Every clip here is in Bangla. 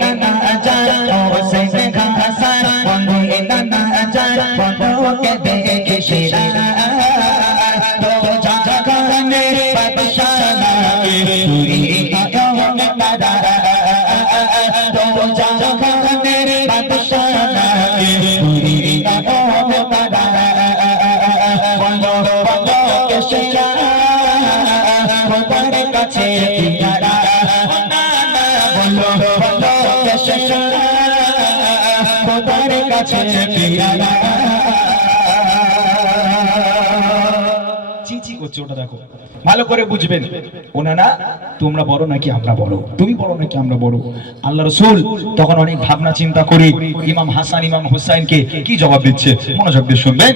নানা যান হোসেন হাসান বলে নানা যান বলো কে দেখে সেরা তো জাগানে বাদশাহ তুই আয়ো তারা তো জাগানে বাদশাহ তুই আয়ো তারা বলো বলো কে সেরা খোদার কাছে পিয়ারা বলো বলো কে সেরা খোদার কাছে পিয়ারা চিচি করছে ওটা দেখো ভালো করে বুঝবেন ওনারা তোমরা বড় নাকি আমরা বড় তুমি বড় নাকি আমরা বড় আল্লাহ রাসূল তখন অনেক ভাবনা চিন্তা করে ইমাম হাসান ইমাম হুসাইনকে কি জবাব দিচ্ছে মনোযোগ দিয়ে শুনবেন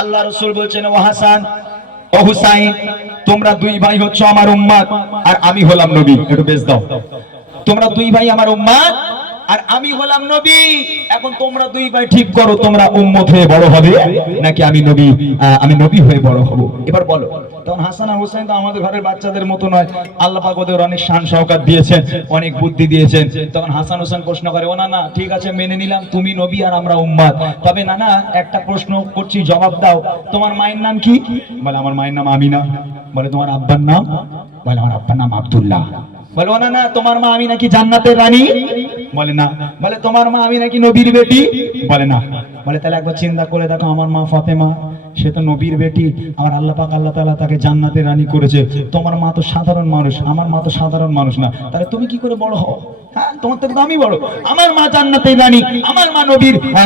আল্লাহ রাসূল বলছেন ও হাসান ও হুসাইন তোমরা দুই ভাই হচ্ছ আমার উম্মত আর আমি হলাম নবী একটু বেশ দাও তোমরা দুই ভাই আমার উম্মত আর আমি হলাম নবী এখন তোমরা দুই ভাই ঠিক করো তোমরা উম্মত হয়ে বড় হবে নাকি আমি নবী হয়ে বড় হব এবার বলো তখন হাসান আর হুসাইন তো আমাদের ঘরের বাচ্চাদের মতো নয় আল্লাহ পাক ওদের অনেক শান শওকত দিয়েছেন অনেক বুদ্ধি দিয়েছেন তখন হাসান হুসাইন প্রশ্ন করে ও না ঠিক আছে মেনে নিলাম তুমি নবী আর আমরা উম্মত তবে না একটা প্রশ্ন করছি জবাব দাও তোমার মায়ের নাম কি বলে আমার মায়ের নাম আমিনা বলে তোমার আব্বার নাম বলে আমার আব্বার নাম আব্দুল্লাহ বলে না তোমার মা আমি নাকি জান্নাতের রানী বলে না বলে তোমার মা আমি নাকি নবীর বেটি বলে না বলে তাহলে একবার চিন্তা করে দেখো আমার মা ফাতেমা সে তো নবীর বেটি আমার আল্লাহ পাক আল্লাহ তাআলা তাকে জান্নাতের রানী করেছে তোমার মা তো সাধারণ মানুষ আমার মা তো সাধারণ মানুষ না তাহলে তুমি কি করে বড় হও হ্যাঁ তোমার থেকে তো আমি বড় আমার মা জান্নাতের রানী আমার মা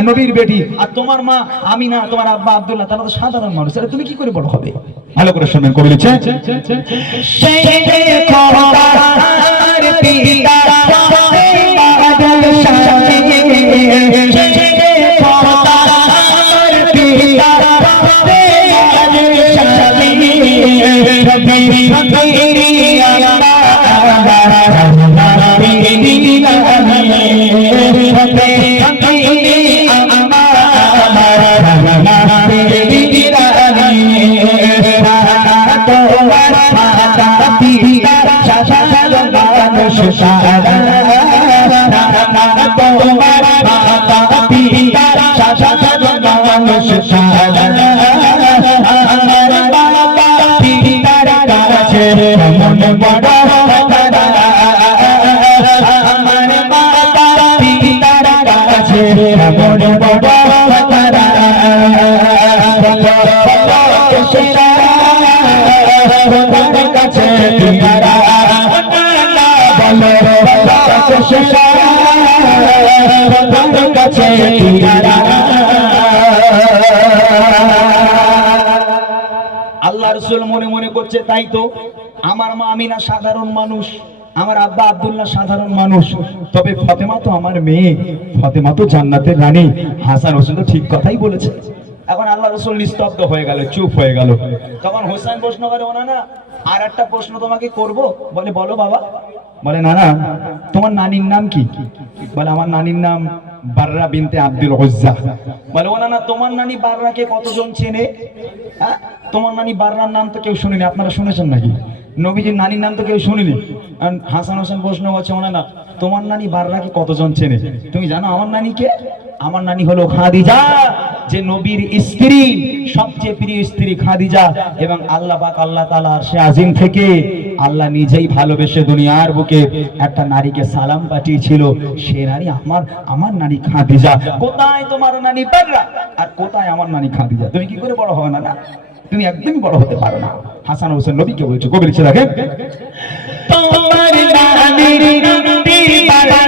নবীর বেটি আর তোমার মা আমিনা তোমার আব্বা আব্দুল্লাহ তারা তো সাধারণ মানুষ তাহলে তুমি কি করে বড় হবে ভালো করে শুনবেন করে লিখছে আল্লাহ রাসূল মনে মনে করছে তাই তো আমার মা আমিনা সাধারণ মানুষ আমার আব্বা আব্দুল্লাহ সাধারণ মানুষ তবে ফাতেমা তো আমার মেয়ে ফাতেমা তো জান্নাতের রানী হাসান হোসেন তো ঠিক কথাই বলেছে এখন আল্লাহ রাসূল নিস্তব্ধ হয়ে গেল চুপ হয়ে গেল তখন হোসেন প্রশ্ন করে না আর একটা প্রশ্ন তোমাকে করব বলে বলো বাবা বলে না তোমার নানির নাম কি বলে আমার নানির নাম বাররা বিনতে আব্দুল উজ্জা বলে না তোমার নানি বাররাকে কতজন চেনে তোমার নানি বাররার নাম তো কেউ শুনেনি আপনারা শুনেছেন নাকি নবীজির নানির নাম তো কেউ শুনিনি। হাসান হোসেন প্রশ্ন করছে, ওনারা তোমার নানি বাররাকে কতজন চেনে? তুমি জানো আমার নানিকে? আমার নানি হলো খাদিজা, যে নবীর স্ত্রী, সবচেয়ে প্রিয় স্ত্রী খাদিজা। এবং আল্লাহ পাক আল্লাহ তাআলা আরশে আজিম থেকে আল্লাহ নিজেই ভালোবেসে দুনিয়ার বুকে একটা নারীকে সালাম পাঠিয়েছিল, সে নারী আমার নানি খাদিজা। কোথায় তোমার নানি বাররা আর কোথায় আমার নানি খাদিজা? তুমি কি করে বড় হবে না? না, তুমি একদমই বড় হতে পারো না। হাসান হোসেন নবীকে বলছে, কবি লিখছে দেখেন, তোমার নানি বাররা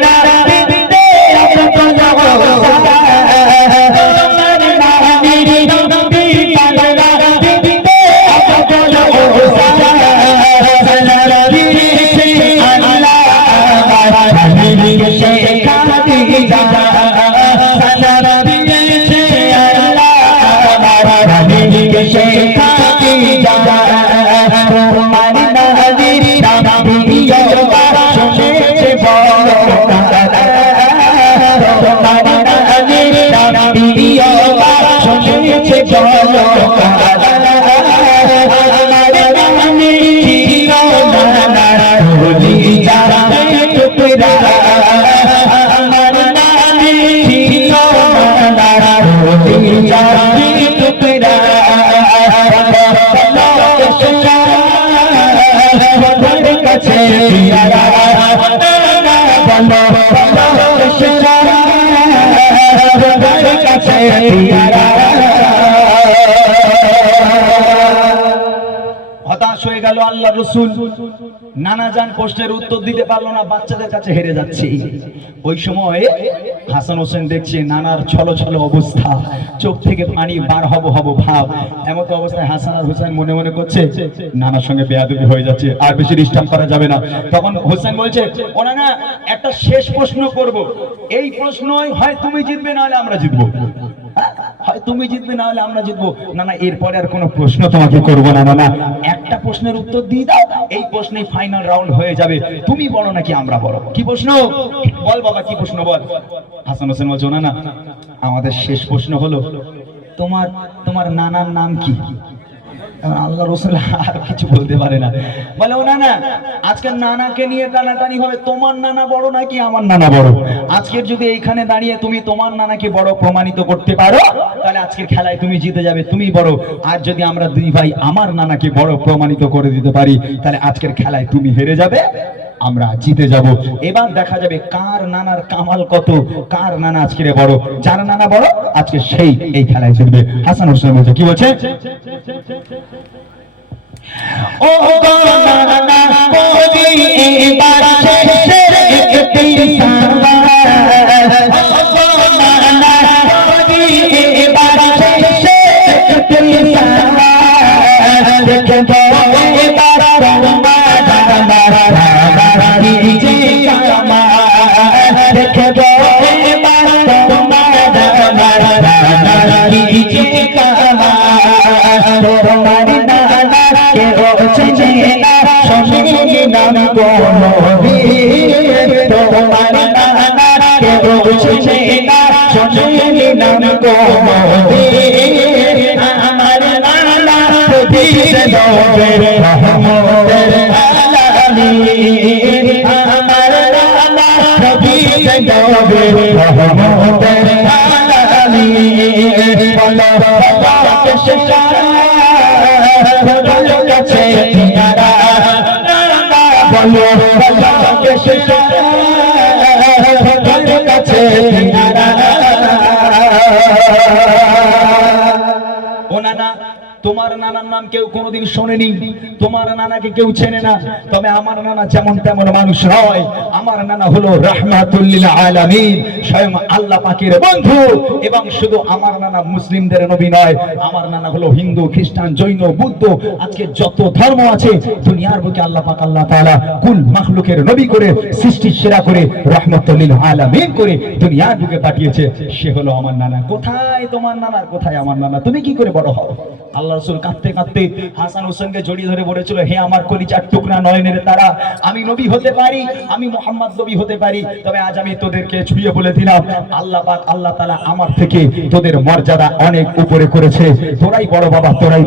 হতাশ হয়ে গেল আল্লাহ রসুল। নানা জান প্রশ্নের উত্তর দিতে পারলো না, বাচ্চাদের কাছে হেরে যাচ্ছে। ওই সময় হাসান হোসেন দেখছে নানার ছলো ছলো অবস্থা, চোখ থেকে পানি বার হব ভাব। এমন অবস্থায় হাসান আর হোসেন মনে মনে করছে নানার সঙ্গে বেয়াদবি হয়ে যাচ্ছে, আর বেশি ডিস্টার্ব করা যাবে না। তখন হোসেন বলছে, ওনা না একটা শেষ প্রশ্ন করব, এই প্রশ্নই হয় তুমি জিতবে না হলে আমরা জিতবো, হয় তুমি জিতবে না হলে আমরা জিতবো। না না, এরপরে আর কোনো প্রশ্ন তোমাকে করবো না। না না, একটা প্রশ্নের উত্তর দিয়ে দাও, এই প্রশ্নেই ফাইনাল রাউন্ড হয়ে যাবে। তুমি বলো নাকি আমরা বলো? কি প্রশ্ন বল বাবা, কি প্রশ্ন বল? হাসান হোসেন বলছো, না না আমাদের শেষ প্রশ্ন হলো তোমার নানার নাম কি? আল্লাহ রসুল আর কিছু বলতে পারে না, বলে ও না আজকে নানাকে নিয়ে টানাটানি হবে, তোমার নানা বড় নাকি আমার নানা বড়? আজকের যদি এইখানে দাঁড়িয়ে তুমি তোমার নানাকে বড় প্রমাণিত করতে পারো, তাহলে আজকের খেলায় তুমি জিতে যাবে, তুমি বড়। আর যদি আমরা দুই ভাই আমার নানাকে বড় প্রমাণিত করে দিতে পারি, তাহলে আজকের খেলায় তুমি হেরে যাবে, আমরা জিতে যাব। এবার দেখা যাবে কার নানার কামাল কত, কার নানা আজকে বড়। যার নানা বড় আজকে সেই এই খেলায় জিতবে। হাসান হোসেন বলছে, কি বলছে? ও নানা বলি এবার শেষের একটি সাওয়াল, ও নানা বলি এবার শেষের একটি সাওয়াল, দেখে তো এবার রম্মা জানা নিজে কামাল, দেখে তো এবার রম্মা জানা নিজে কামাল, তোমার নানা কে চেনে না শোনে নাম কোনবি, তোমার নানা কে চেনে না শোনে নাম কোনবি, আমার নানা পৃথিবীতে নবের রহমতের আলামিন, আমার নানা পৃথিবীতে নবের রহমতের আলামিন, বলো বাবা কে বলো কাছে পিয়ারা, বলো বাবা কে বলো কাছে পিয়ারা। ও নানা, তোমার নানার নাম কেউ কোনোদিন শোনেনি, তোমার নানাকে কেউ চেনে না, তবে আমার নানা যেমন তেমন মানুষ নয়। আমার নানা হলো রাহমাতুল লিল আলামিন, স্বয়ং আল্লাহ পাকের বন্ধু। এবং শুধু আমার নানা মুসলিমদের নবী নয়, আমার নানা হলো হিন্দু, খ্রিস্টান, জৈন, বুদ্ধ, আজকে যত ধর্ম আছে দুনিয়ার বুকে আল্লাহ পাক আল্লাহ তাআলা কুল মাখলুকের নবী করে, সৃষ্টির সেরা করে, রাহমাতুল লিল আলামিন করে দুনিয়ার বুকে পাঠিয়েছে, সে হলো আমার নানা। কোথায় তোমার নানা, কোথায় আমার নানা? তুমি কি করে বড় হও? আল্লাহ রাসূল কাঁদতে কাঁদতে হাসান হোসেনকে জড়িয়ে ধরে বলেছিল, হে আমার কলিজার টুকরা, নয়নের তারা, আমি নবী হতে পারি, আমি মুহাম্মদ নবী হতে পারি, তবে আজ আমি তোদেরকে ছুঁয়ে বলে দিলাম, আল্লাহ পাক আল্লাহ তাআলা আমার থেকে তোদের মর্যাদা অনেক উপরে করেছে। তোরাই বড় বাবা, তোরাই